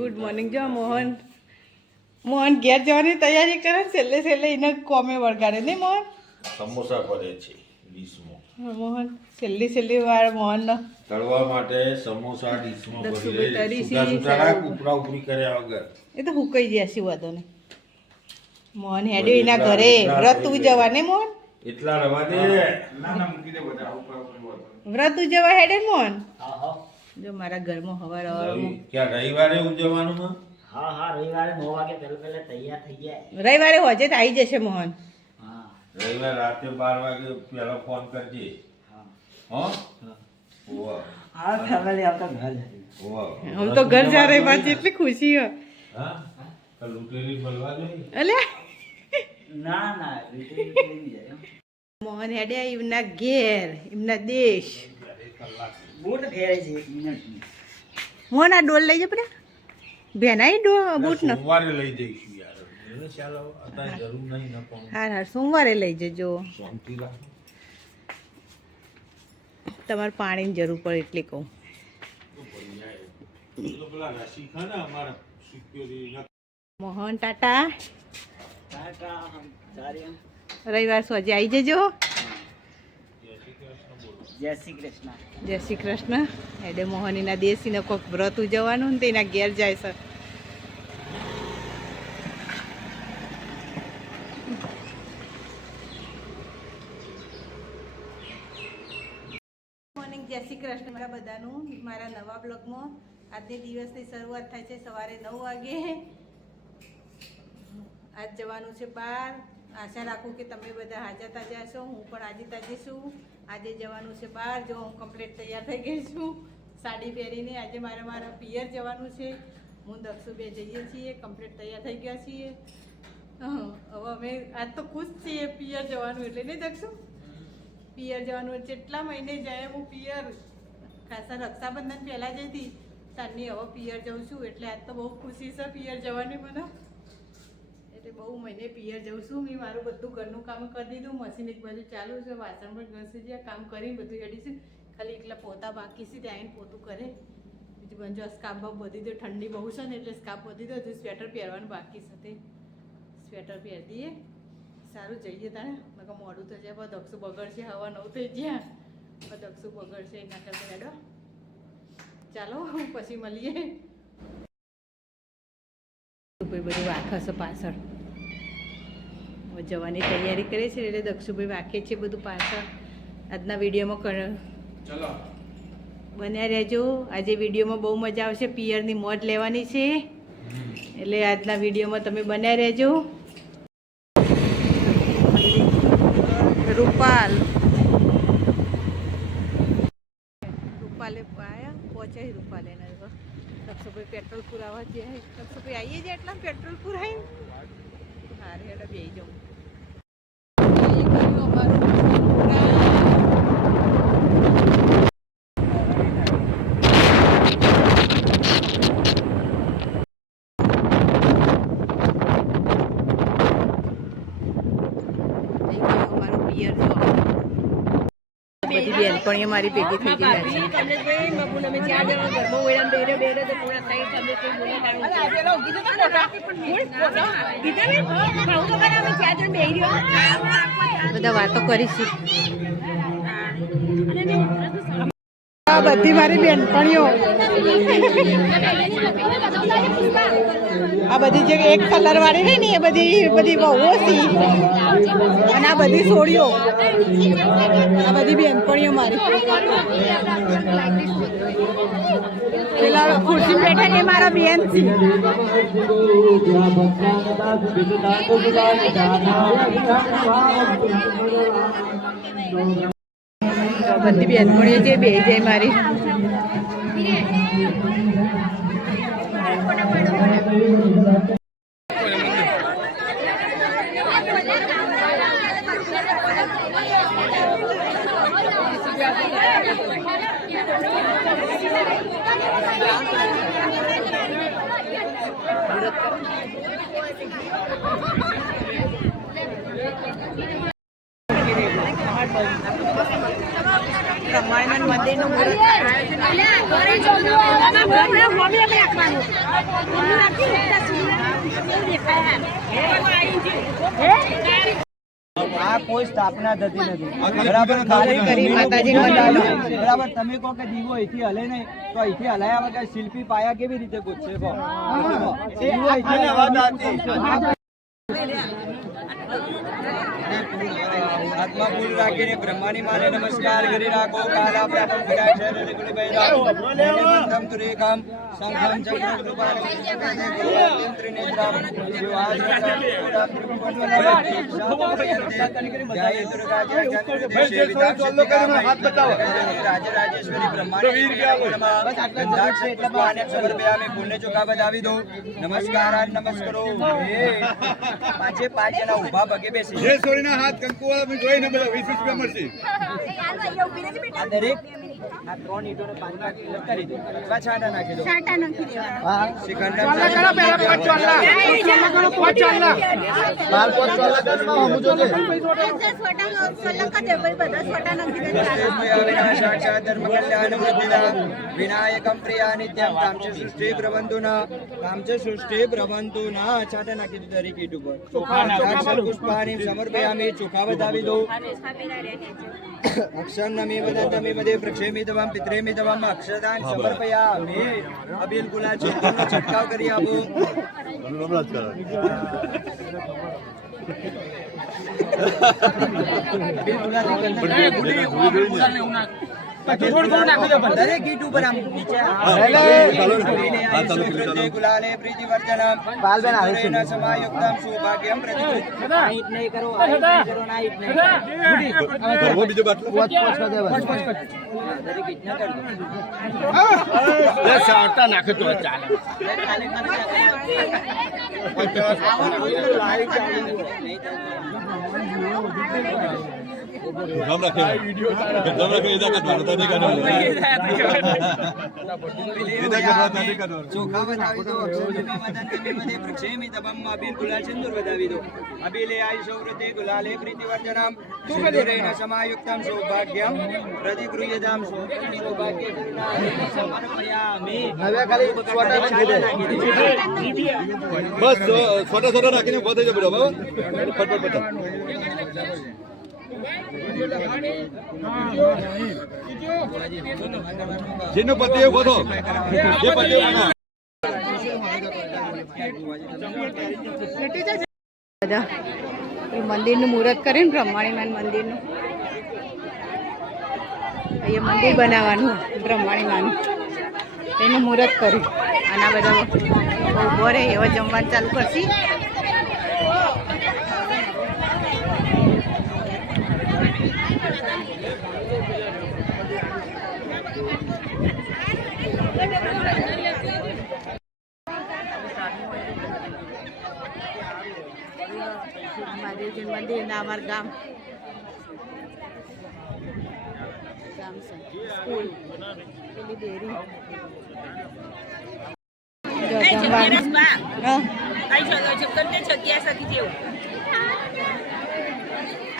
Good morning જો મોહન મોહન ઘેર જવાની તૈયારી કરે છેલ્લે છેલ્લે એને કોમે વળગાડે. નહીં મોહન? સમોસા પડે છે ડીશમાં. મોહન છેલ્લી છેલ્લી વાર મોહન તળવા માટે સમોસા ડીશમાં ભરી સારું. ઉપરા ઉપરી કર્યા વગર. એ તો હુકાઈ ગયા છે વાંધો નહીં મોહન હેડ્યો એના ઘરે. વ્રત ઉજવવા ને મોહન? એટલા રવા દે. વ્રત ઉજવવા હેડે ને મોહન? જો મારા ઘરમાં હવાર ક્યાં રવિવારે ઉજવવાનું માં હા હા રવિવારે 9 વાગે પહેલા પહેલા તૈયાર થઈ જાય. રવિવારે હોજે તો આવી જશે મોહન. હા. રવિવાર રાતે બાર વાગે પહેલો ફોન કરજે. હા. હો? હા. ફેમિલી આવતા ઘર ઓવા હું તો ઘર જા રહી પાછી એટલી ખુશી હો હા? તો લૂંટેલી મળવા જોઈએ? અલ્યા ના ના જાય. મોહન હેડ્યા એમના ઘેર એમના દેશ. બૂટ ફેરે છે. મોહન ડોલ લઈ જા પડે બેનાઈ ડો બૂટ નો સોમવારે લઈ જઈશું યાર. એને ચાલો અત્યારે જરૂર નહીં ન પણ. હા હા સોમવારે લઈ જજો. તમારે પાણીની જરૂર પડે એટલે કહું. મોહન ટાટા. રવિવાર સોજે આવી જજો. જય શ્રી કૃષ્ણ. જય શ્રી કૃષ્ણ. એડે મોહનીના દેશીને કોઈક વ્રત ઉજવવાનું ને તેના ઘેર જાય છે. મોર્નિંગ જય શ્રી કૃષ્ણ. મારા બધાનું મારા નવા બ્લોગમાં આજની દિવસની શરૂઆત થાય છે સવારે નવ વાગે. આજ જવાનું છે બહાર આશા રાખું કે તમે બધા હાજર તાજા છો હું પણ આજે તાજી છું. આજે જવાનું છે બહાર. જો હું કમ્પ્લીટ તૈયાર થઈ ગઈ છું. સાડી પહેરીને આજે મારે મારા પિયર જવાનું છે. હું દક્ષુ બે જઈએ છીએ. કમ્પ્લીટ તૈયાર થઈ ગયા છીએ. હવે અમે આજ તો ખુશ છીએ પિયર જવાનું એટલે નહીં દક્ષુ? પિયર જવાનું જેટલા મહિને જાય હું પિયર. ખાસા રક્ષાબંધન પહેલાં જઈ હતી. સાંજની હવે પિયર જઉં છું એટલે આજ તો બહુ ખુશી છે પિયર જવાની મને. એટલે બહુ મહિને પિયર જઉં છું મેં મારું બધું ઘરનું કામ કરી દીધું? મશીન એક બાજુ ચાલુ છે, વાસણ પણ ઘસી જ્યાં કામ કરી બધું છે. ખાલી એકલા પોતા બાકી છે, ત્યાં આવીને પોતું કરે. બીજું બંજો જો સ્કાર્ફ બાફ બધી તો ઠંડી બહુ છે ને, એટલે સ્કાપ બધી તો હજુ સ્વેટર પહેરવાનું બાકી તે. સ્વેટર પહેરી દઈએ. સારું, જઈએ તારે. નકર મોડું થઈ જાય, પણ દક્ષુ બગડશે, હવા નવ થઈ ગયા. પણ દક્ષુ બગડશે, એના કરતા હેડો. ચાલો, પછી મળીએ. દક્ષુભાઈ બધું છે પાછળ. જવાની તૈયારી કરે છે એટલે દક્ષુભાઈ વાંખે છે બધું પાછળ આજના વિડીયોમાં બન્યા રહેજો. આજે વિડીયોમાં બહુ મજા આવશે પિયરની મોજ લેવાની છે. એટલે આજના વિડીયોમાં તમે બન્યા રહેજો. રૂપાલ. રૂપાલે આયા પહોંચાય રૂપાલે દક્ષુભાઈ પેટ્રોલ પુરાવા જાય દક્ષુભાઈ આવીએ જાય એટલા પેટ્રોલ પુરાય? હારે હેડા બે જાઉં અમારું પિયર જો બધી બેનપણીઓ મારી ભેગી થઈ ગઈ છે બધા વાતો કરીશું. બધી મારી બેનપણીઓ. આ બધી જે એક કલર વાળી રહી ને, એ બધી બધી વહુઓ છે અને આ બધી સોળીઓ. આ બધી બેનપણીઓ મારી. પેલા ખુરશી બેઠા ને મારા બેન છે. તો બધી બેનપણીઓ છે બે જાય મારી. બ્રહ્માંડ મંદિરનું મુહૂર્ત આ કોઈ સ્થાપના થતી નથી. બરાબર ખાલી કરી માતાજીનો બરાબર તમે કહો કે દીવો અહીંથી હલે નહીં તો અહીંથી હલાયા વગર શિલ્પી પાયા કેવી રીતે ગોતશે કહો અહીંથી હાથમાં ફૂલ રાખીને બ્રહ્માની માને નમસ્કાર કરી રાખો. કાલ આપણે પણ ભગાય છે ગંધાક્ષ પુષ્પાને સમર્પયામિ પુણ્ય ચોખા બતાવી. દો નમસ્કાર નમસ્કારો પાંચે પાંચ જણા ઊભા પગે બેસી. જે છોરીના હાથ કંકુવાળા મેં જોઈને બધા વીસ વીસ રૂપિયા મળશે. દરેક આ ત્રણ ઈંટોને પાંચ પાંચ કિલો કરી દો. એવા છાંટા નાખી દો. હા શ્રીખંડ બાર પાંચ ચોલા દસમાં હમું જોજે સાક્ષાત ધર્મ કલ્યાણ વૃદ્ધિના વિનાયકમ પ્રિયા નિત્યમ કામચ સૃષ્ટિ પ્રબંધુના કામચ સૃષ્ટિ પ્રબંધુના છાંટા નાખી દો દરેક ઈંટ ઉપર. સાક્ષાત પુષ્પાની સમર્પયામી ચોખા વધાવી દો વદંતમી વદે પ્રક્ષેમી તવામ પિત્રેમી તવામ અક્ષદાન સમર્પયામિ અબીલ ગુલાલ ચેતનનો છંટકાવ કરી આપો. દરેક ગીત ઉપર આમ નીચે ગુલાલે પ્રીતિ વર્જનમ સમાયુક્તમ સૌભાગ્યમ પ્રતિકૃત ઈટ નહીં કરો આ ઈટ નહીં કરો ના ઈટ નહીં કરો. ધર્મો બીજો બાટલો. દરેક ઈટ ના કરજો. સાટા નાખે તો ચાલે. ગમ રાખે. ગમ રાખે એદા કે દ્વારતા નહીં કરવાનું. એદા કે દ્વારતા નહીં કરવાનું. ચોખા બતાવી દો અક્ષરજ્ઞ વદન નમી મધ્ય પ્રક્ષેમી તબમ અબીલ ગુલાલ સિંદૂર બતાવી દો. અબીલે આયુષ વૃદ્ધિ ગુલાલે પ્રીતિ વર્જનમ. સિંદૂરેણ સમાયુક્તમ સૌભાગ્યમ. પ્રતિગૃહ્યતામ સૌભાગ્ય સમર્પયામિ હવે ખાલી છોટા નાખી દે. બસ છોટા છોટા રાખીને ઊભા જ બરાબર? ફટફટ બતા જેનો પતિ ઊભો થો જે પતિ બધા મંદિરનું મુહૂર્ત કરે ને બ્રહ્માણીમાન મંદિરનું. અહીંયા મંદિર બનાવવાનું બ્રહ્માણીમાનું એનું મુહૂર્ત કર્યું. આના બધા બહુ રહે એવા જમવાનું ચાલુ કરશી મહાદેવજી મંદિર ના અમાર ગામ ગામ છે સ્કૂલ.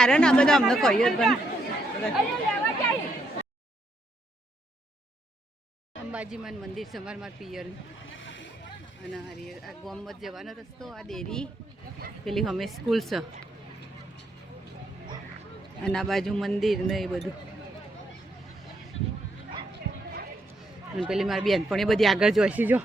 અરે ના બધા અમને કહ્યું પણ અંબાજીમાં મંદિર અમારા પિયર. અને હારી આ ગોમત જવાનો રસ્તો, આ ડેરી. પેલી અમે સ્કૂલ છે અને આ બાજુ મંદિર ને એ બધું. પેલી મારી બેન પણ એ બધી આગળ જોઈશી, જો.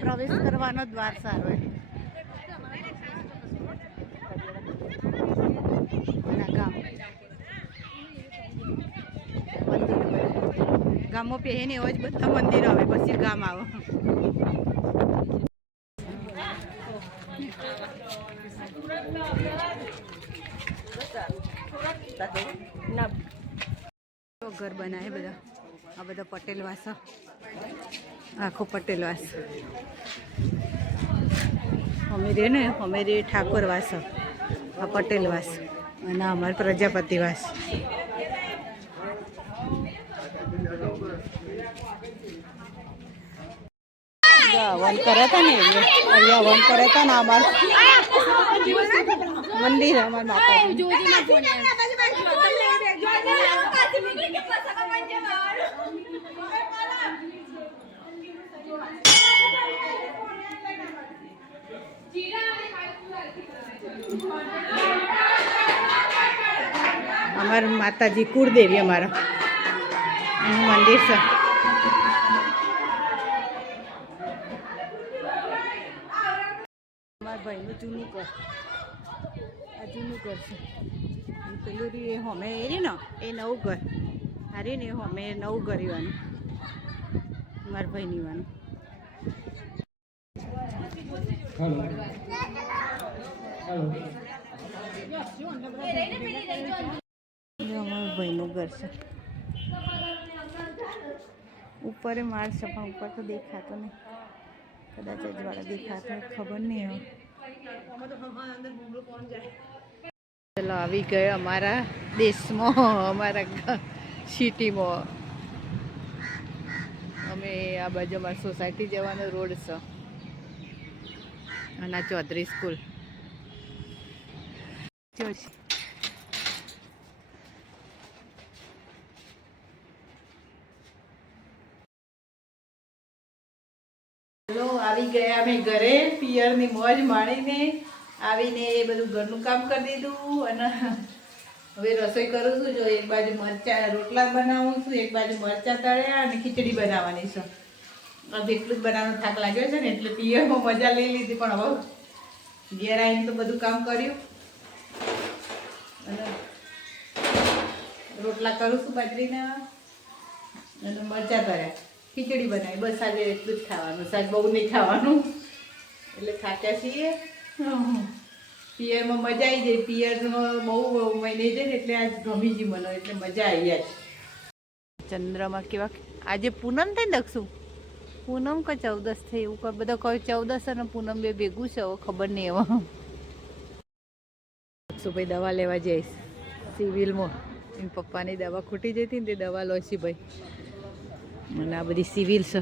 પ્રવેશ કરવાનો દ્વાર સારો ગામો. પહેરીને એવા જ બધા મંદિર આવે, પછી ગામ આવે. ઘર બનાવે બધા આ બધા પટેલવાસ. આખો પટેલવાસ અમે રે ને, અમે રે ઠાકોરવાસ. આ પટેલવાસ અને અમારે પ્રજાપતિવાસ કર્યા હતા ને, અહીંયા વન કર્યા હતા ને અમારે મંદિર અમાર અમાર માતાજી કુળદેવી અમારા. મંદિર છે. અમારા ભાઈનું જૂનું ઘર. આ જૂનું ઘર છે. પેલું રહ્યું એ હોમે એ ને? એ નવું ઘર આ રહ્યું ને એ હોમે નવું ઘર રહેવાનું મારા ભાઈ નીવાનું અમારા ભાઈનું ઘર છે. ઉપર માળ છે પણ ઉપર તો દેખાતો નહીં. કદાચ અજવાળા દેખાતો ખબર નહીં હવે ચલો, આવી ગયો અમારા દેશમાં, અમારા સિટીમાં અમે આ બાજુ અમારી સોસાયટી જવાનો રોડ છે. અને ચૌધરી સ્કૂલ આવી ગયા અમે ઘરે, પિયરની મોજ માણીને. આવીને એ બધું ઘરનું કામ કરી દીધું અને હવે રસોઈ કરું છું. જો એક બાજુ મરચા રોટલા બનાવું છું, એક બાજુ મરચા તળ્યા અને ખીચડી બનાવવાની છે. એટલું જ બનાવવાનો થાક લાગ્યો છે ને, એટલે પિયરમાં મજા લઈ લીધી. પણ હવે ઘેર આવીને તો બધું કામ કર્યું. અને રોટલા કરું છું બાજરીના અને મરચા તળ્યા. ખીચડી બનાવી. બસ આજે એટલું જ ખાવાનું. શાક બહુ નહીં ખાવાનું. એટલે થાક્યા છીએ. પિયરમાં મજા આવી જાય. પિયરમાં બહુ મહિને જાય એટલે આજ ગમી ગઈ મને, એટલે મજા આવી આજ. ચંદ્રમાં કેવા આજે પૂનમ થઈને ને પૂનમ કે ચૌદસ થઈ એવું કોઈ બધા કહે ચૌદસ અને પૂનમ બે ભેગું છે, હવે ખબર નહીં હવે દક્ષુભાઈ દવા લેવા જઈશ સિવિલમાં. એમ પપ્પાની દવા ખૂટી જતી ને તે દવા લોસી ભાઈ. મને આ બધી સિવિલ છે.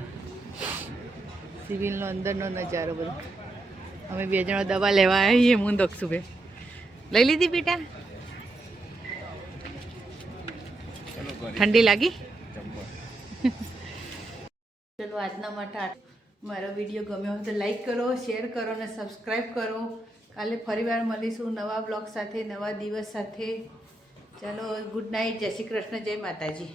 સિવિલનો અંદરનો નજારો બધો. અમે બે જણા દવા લેવા આવીએ હું દક્ષુભાઈ લઈ લીધી બેટા? ઠંડી લાગી? ચલો, આજના માટે મારો વીડિયો ગમ્યો હોય તો લાઈક કરો શેર કરો અને સબસ્ક્રાઈબ કરો. કાલે ફરીવાર મળીશું નવા બ્લોગ સાથે, નવા દિવસ સાથે. ચાલો ગુડ નાઇટ જય શ્રી કૃષ્ણ, જય માતાજી.